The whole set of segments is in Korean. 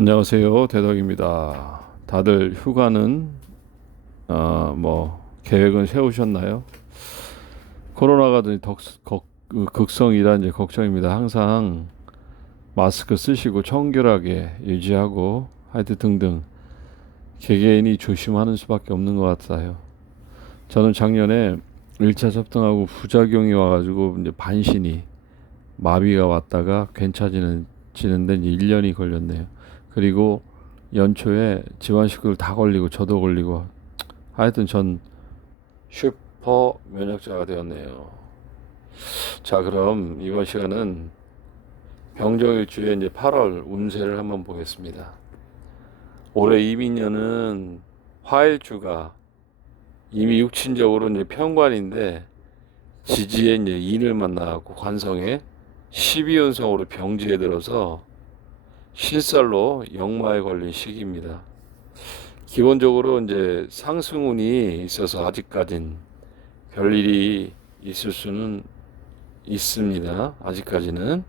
안녕하세요. 대덕입니다. 다들 휴가는 계획은 세우셨나요? 코로나가 극성이라 이제 걱정입니다. 항상 마스크 쓰시고 청결하게 유지하고 하여튼 등등 개개인이 조심하는 수밖에 없는 것 같아요. 저는 작년에 1차 접종하고 부작용이 와가지고 이제 반신이 마비가 왔다가 괜찮아지는데 이제 1년이 걸렸네요. 그리고 연초에 집안 식구들 다 걸리고 저도 걸리고 하여튼 전 슈퍼 면역자가 되었네요. 자, 그럼 이번 시간은 병정일주의 이제 8월 운세를 한번 보겠습니다. 올해 이민년은 화일주가 이미 육친적으로 이제 편관인데 지지에 이제 인을 만나고 관성에 12운성으로 병지에 들어서 실살로 역마에 걸린 시기입니다. 기본적으로 이제 상승운이 있어서 아직까진 별일이 있을 수는 있습니다. 아직까지는.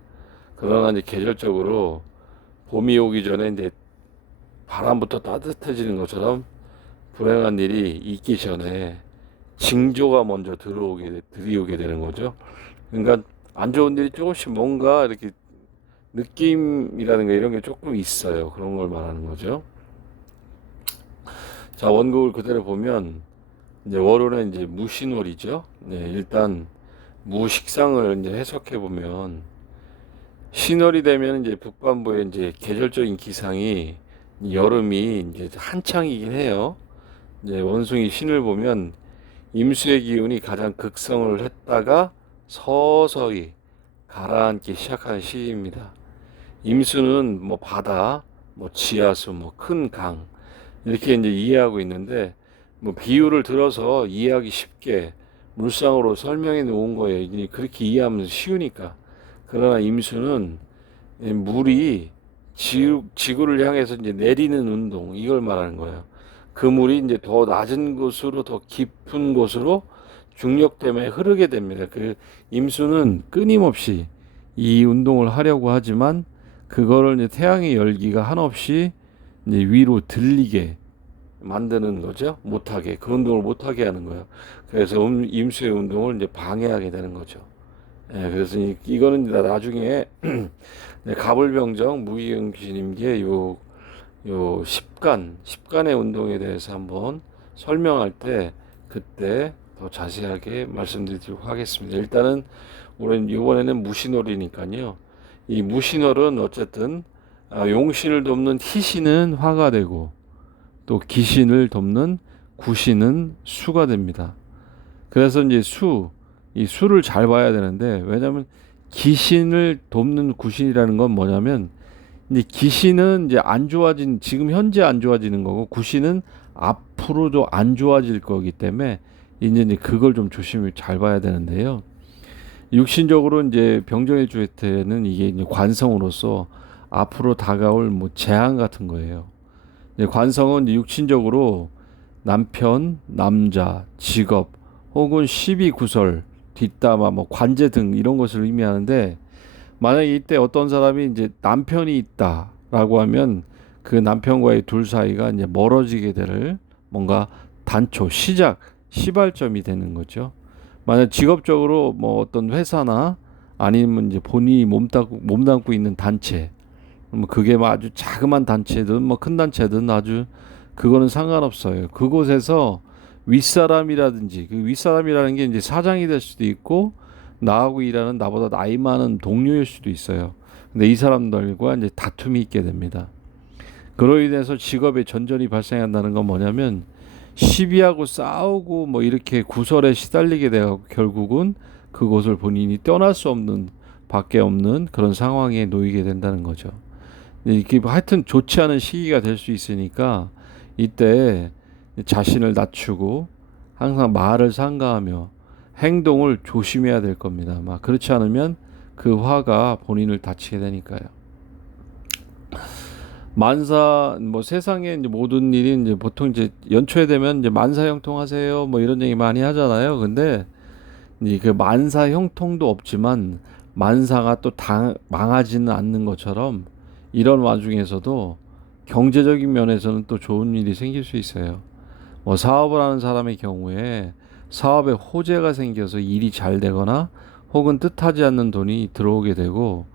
그러나 이제 계절적으로 봄이 오기 전에 이제 바람부터 따뜻해지는 것처럼 불행한 일이 있기 전에 징조가 먼저 들이오게 되는 거죠. 그러니까 안 좋은 일이 조금씩 뭔가 이렇게 느낌이라든가 이런 게 조금 있어요. 그런 걸 말하는 거죠. 자, 원곡을 그대로 보면 이제 월요일은 이제 무신월이죠. 네, 일단 무식상을 이제 해석해 보면 신월이 되면 이제 북반부에 이제 계절적인 기상이 여름이 이제 한창이긴 해요. 이제 원숭이 신을 보면 임수의 기운이 가장 극성을 했다가 서서히 가라앉기 시작하는 시기입니다. 임수는 뭐 바다, 뭐 지하수, 뭐 큰 강 이렇게 이제 이해하고 있는데 뭐 비유를 들어서 이해하기 쉽게 물상으로 설명해 놓은 거예요. 그렇게 이해하면 쉬우니까. 그러나 임수는 물이 지구를 향해서 이제 내리는 운동 이걸 말하는 거예요. 그 물이 이제 더 낮은 곳으로 더 깊은 곳으로 중력 때문에 흐르게 됩니다. 그 임수는 끊임없이 이 운동을 하려고 하지만 그거를 이제 태양의 열기가 한없이 이제 위로 들리게 만드는 거죠. 못하게 그 운동을 못하게 하는 거예요. 그래서 임수의 운동을 이제 방해하게 되는 거죠. 예, 그래서 이거는 나중에 가불병정 무의경신임계 요 십간의 운동에 대해서 한번 설명할 때 그때 더 자세하게 말씀드리도록 하겠습니다. 일단은 우리는 이번에는 무신월이니까요. 이 무신월은 어쨌든 용신을 돕는 희신은 화가 되고 또 기신을 돕는 구신은 수가 됩니다. 그래서 이제 이 수를 잘 봐야 되는데 왜냐하면 기신을 돕는 구신이라는 건 뭐냐면 이제 기신은 이제 안 좋아진 지금 현재 안 좋아지는 거고 구신은 앞으로도 안 좋아질 거기 때문에 이제 그걸 좀 조심히 잘 봐야 되는데요. 육신적으로 이제 병정일주일 때는 이게 이제 관성으로서 앞으로 다가올 뭐 재앙 같은 거예요. 이제 관성은 이제 육신적으로 남편, 남자, 직업 혹은 시비구설, 뒷담화, 뭐 관제 등 이런 것을 의미하는데 만약에 이때 어떤 사람이 이제 남편이 있다라고 하면 그 남편과의 둘 사이가 이제 멀어지게 될 뭔가 단초, 시발점이 되는 거죠. 만약 직업적으로 뭐 어떤 회사나 아니면 이제 본인이 몸담고 있는 단체, 뭐 그게 뭐 아주 자그만 단체든 뭐 큰 단체든 아주 그거는 상관없어요. 그곳에서 윗사람이라든지 그 윗사람이라는 게 이제 사장이 될 수도 있고 나하고 일하는 나보다 나이 많은 동료일 수도 있어요. 근데 이 사람들과 이제 다툼이 있게 됩니다. 그로 인해서 직업에 전전이 발생한다는 건 뭐냐면 시비하고 싸우고 뭐 이렇게 구설에 시달리게 되고 결국은 그곳을 본인이 떠날 수 없는 밖에 없는 그런 상황에 놓이게 된다는 거죠. 이게 하여튼 좋지 않은 시기가 될 수 있으니까 이때 자신을 낮추고 항상 말을 삼가하며 행동을 조심해야 될 겁니다. 막 그렇지 않으면 그 화가 본인을 다치게 되니까요. 만사 뭐 세상에 이제 모든 일이 이제 보통 이제 연초에 되면 이제 만사형통하세요 뭐 이런 얘기 많이 하잖아요. 근데 이제 그 만사형통도 없지만 만사가 또 망하지는 않는 것처럼 이런 와중에서도 경제적인 면에서는 또 좋은 일이 생길 수 있어요. 뭐 사업을 하는 사람의 경우에 사업에 호재가 생겨서 일이 잘 되거나 혹은 뜻하지 않는 돈이 들어오게 되고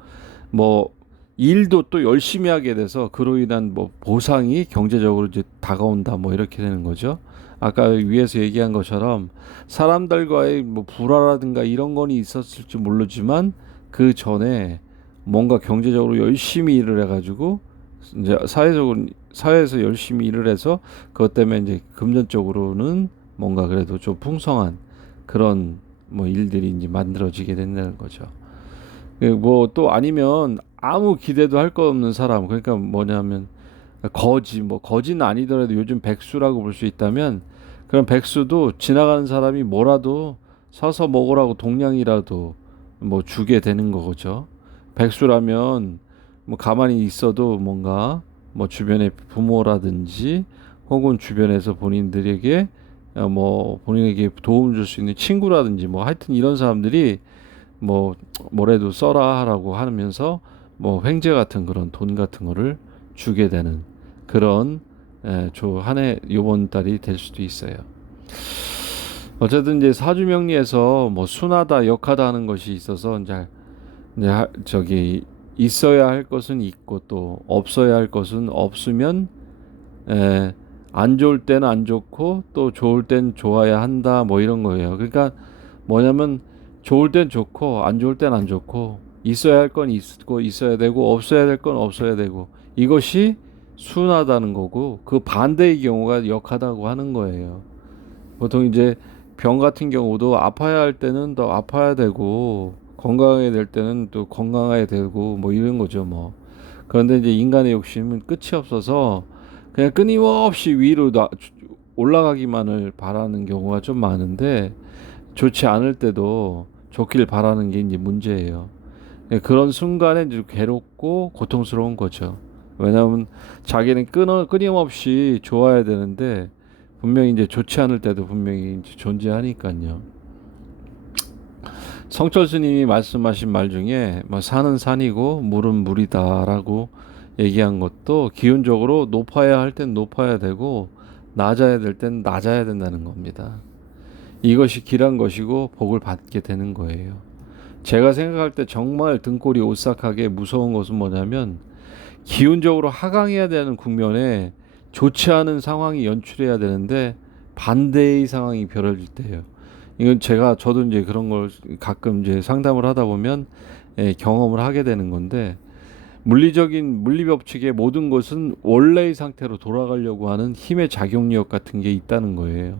뭐 일도 또 열심히 하게 돼서 그로 인한 뭐 보상이 경제적으로 이제 다가온다 뭐 이렇게 되는 거죠. 아까 위에서 얘기한 것처럼 사람들과의 뭐 불화라든가 이런 건이 있었을지 모르지만 그 전에 뭔가 경제적으로 열심히 일을 해가지고 이제 사회에서 열심히 일을 해서 그것 때문에 이제 금전적으로는 뭔가 그래도 좀 풍성한 그런 뭐 일들이 이제 만들어지게 된다는 거죠. 뭐 또 아니면 아무 기대도 할 거 없는 사람, 그러니까 뭐냐면 거지, 뭐 거지는 아니더라도 요즘 백수라고 볼 수 있다면 그런 백수도 지나가는 사람이 뭐라도 사서 먹으라고 동량이라도 뭐 주게 되는 거죠. 백수라면 뭐 가만히 있어도 뭔가 뭐 주변의 부모라든지 혹은 주변에서 본인들에게 뭐 본인에게 도움을 줄 수 있는 친구라든지 뭐 하여튼 이런 사람들이 뭐 뭐래도 써라 하라고 하면서 뭐 횡재 같은 그런 돈 같은 거를 주게 되는 그런 저한해 요번 달이 될 수도 있어요. 어쨌든 이제 사주명리에서 뭐 순하다 역하다 하는 것이 있어서 이제 저기 있어야 할 것은 있고 또 없어야 할 것은 없으면 에, 안 좋을 때는 안 좋고 또 좋을 땐 좋아야 한다 뭐 이런 거예요. 그러니까 뭐냐면 좋을 땐 좋고 안 좋을 땐 안 좋고 있어야 할 건 있고 있어야 되고 없어야 될 건 없어야 되고 이것이 순하다는 거고 그 반대의 경우가 역하다고 하는 거예요. 보통 이제 병 같은 경우도 아파야 할 때는 더 아파야 되고 건강해야 될 때는 또 건강해야 되고 뭐 이런 거죠 뭐. 그런데 이제 인간의 욕심은 끝이 없어서 그냥 끊임없이 위로 올라가기만을 바라는 경우가 좀 많은데 좋지 않을 때도 좋길 바라는 게 이제 문제예요. 그런 순간에 이제 괴롭고 고통스러운 거죠. 왜냐하면 자기는 끊임없이 좋아야 되는데 분명히 이제 좋지 않을 때도 분명히 이제 존재하니까요. 성철 스님이 말씀하신 말 중에 뭐 산은 산이고 물은 물이다라고 얘기한 것도 기본적으로 높아야 할 땐 높아야 되고 낮아야 될 땐 낮아야 된다는 겁니다. 이것이 길한 것이고 복을 받게 되는 거예요. 제가 생각할 때 정말 등골이 오싹하게 무서운 것은 뭐냐면 기운적으로 하강해야 되는 국면에 좋지 않은 상황이 연출해야 되는데 반대의 상황이 벌어질 때예요. 이건 저도 이제 그런 걸 가끔 이제 상담을 하다 보면 경험을 하게 되는 건데 물리 법칙의 모든 것은 원래의 상태로 돌아가려고 하는 힘의 작용력 같은 게 있다는 거예요.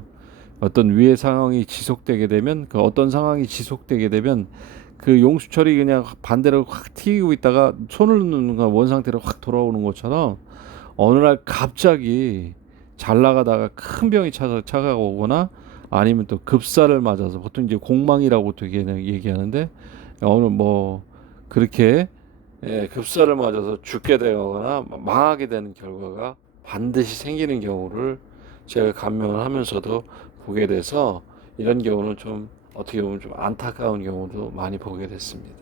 어떤 위의 상황이 지속되게 되면 그 어떤 상황이 지속되게 되면 그 용수철이 그냥 반대로 확 튀기고 있다가 손을 넣는 순간 원 상태로 확 돌아오는 것처럼 어느 날 갑자기 잘 나가다가 큰 병이 차가 오거나 아니면 또 급사를 맞아서 보통 이제 공망이라고 되게 얘기하는데 어느 뭐 그렇게 급사를 맞아서 죽게 되거나 망하게 되는 결과가 반드시 생기는 경우를 제가 감명을 하면서도 보게 돼서 이런 경우는 좀 어떻게 보면 좀 안타까운 경우도 많이 보게 됐습니다.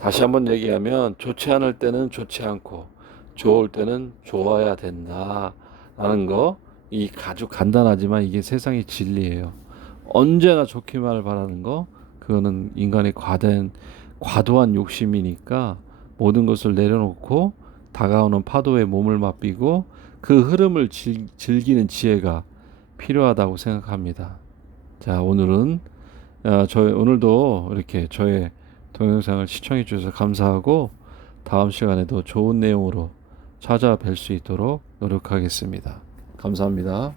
다시 한번 얘기하면 좋지 않을 때는 좋지 않고 좋을 때는 좋아야 된다라는 거, 이 아주 간단하지만 이게 세상의 진리예요. 언제나 좋기만을 바라는 거, 그거는 인간의 과도한 욕심이니까 모든 것을 내려놓고 다가오는 파도에 몸을 맡기고 그 흐름을 즐기는 지혜가 필요하다고 생각합니다. 자, 오늘도 이렇게 저의 동영상을 시청해 주셔서 감사하고 다음 시간에도 좋은 내용으로 찾아뵐 수 있도록 노력하겠습니다. 감사합니다.